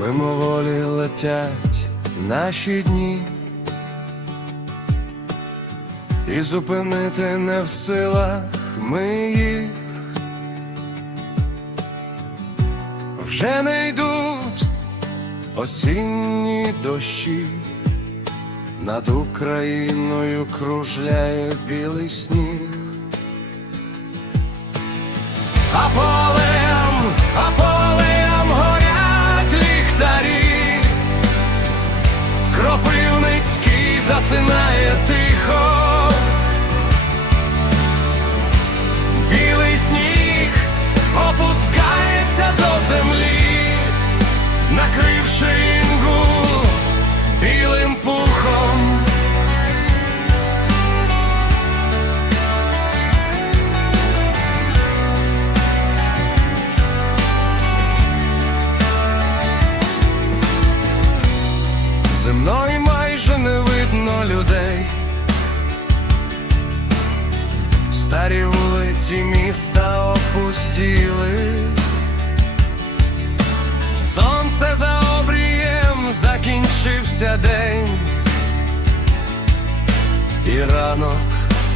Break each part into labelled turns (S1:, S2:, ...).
S1: мимоволі летять наші дні, і зупинити не в силах ми їх. Вже не йдуть осінні дощі, над Україною кружляє білий сніг. А людей. Старі вулиці міста опустіли. Сонце за обрієм закінчився день, і ранок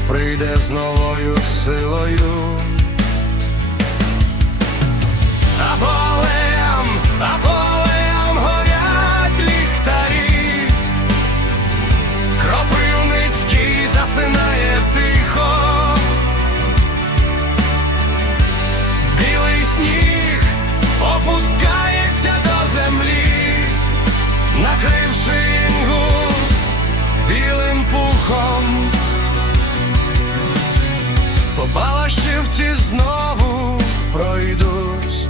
S1: прийде з новою силою. А пухом. По Балашівці знову пройдусь.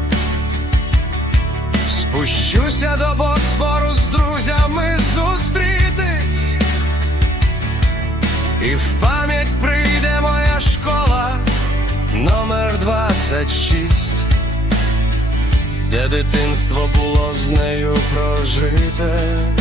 S1: Спущуся до Босфору з друзями зустрітись, і в пам'ять прийде моя школа номер 26, де дитинство було з нею прожите.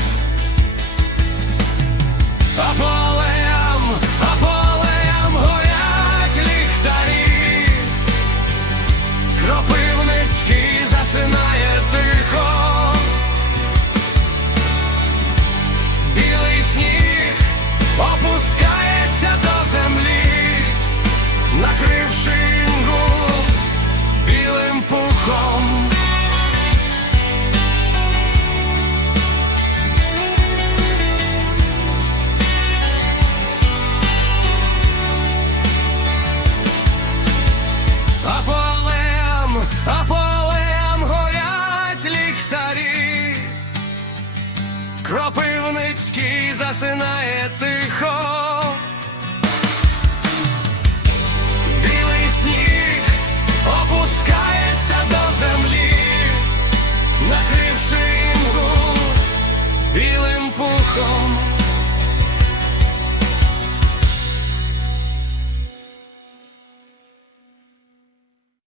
S1: Кропивницький засинає тихо,